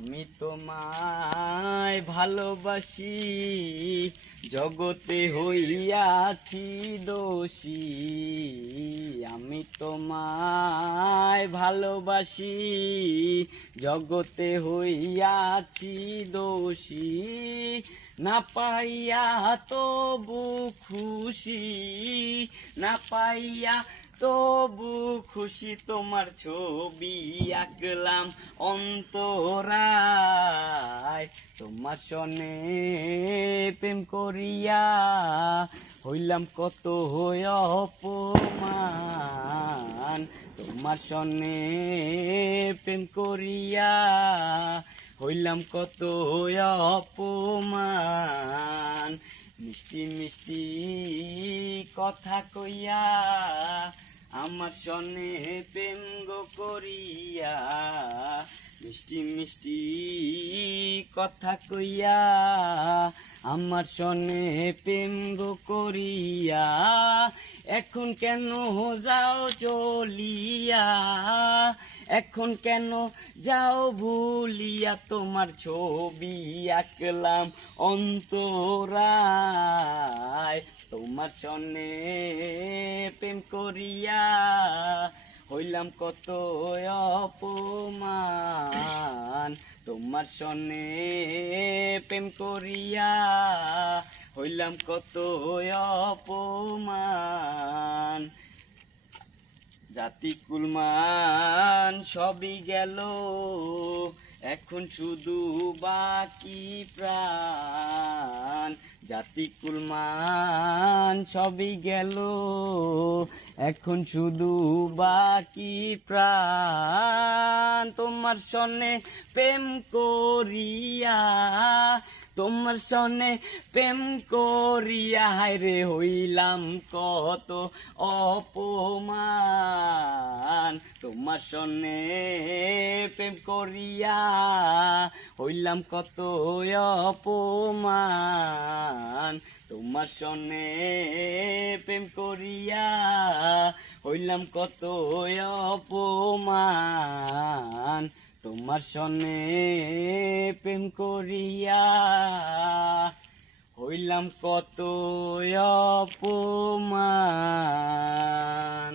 আমি তোমায় ভালোবাসি, জগতে হইয়াছি দোষী। আমি তোমায় ভালোবাসি, জগতে হইয়াছি দোষী। না পাইয়া তবু খুশি, না পাইয়া তবু খুশি। তোমার ছবি আঁকলাম অন্তরায়, তোমার সনে প্রেম করিয়া হইলাম কত অপমান। তোমার সনে প্রেম করিয়া হইলাম কত অপমান। মিষ্টি মিষ্টি কথা কইয়া আমার সনে প্রেম গো করিয়া, মিষ্টি মিষ্টি কথা কইয়া আমার সনে প্রেম গো করিয়া। এখন কেন যাও চলিয়া, এখন কেন যাও ভুলিয়া। তোমার ছবি আঁকলাম অন্তরায়, তোমার সনে প্রেম করিয়া হইলাম কত অপমান। তোমার সনে প্রেম করিয়া হইলাম কত অপমান। জাতি কুলমান সবই গেল, এখন শুধু বাকি প্রাণ। জাতি কুলমান সবই গেল, এখন শুধু বাকি প্রাণ। তোমার সনে প্রেম করিয়া, তোমার সনে প্রেম করিয়া হায়রে হইলাম কত অপমান। তোমার সনে প্রেম করিয়া হইলাম কত অপমান। তোমার সনে প্রেম করিয়া হইলাম কত অপমান। তোমার সনে প্রেম করিয়া হইলাম কত অপমান।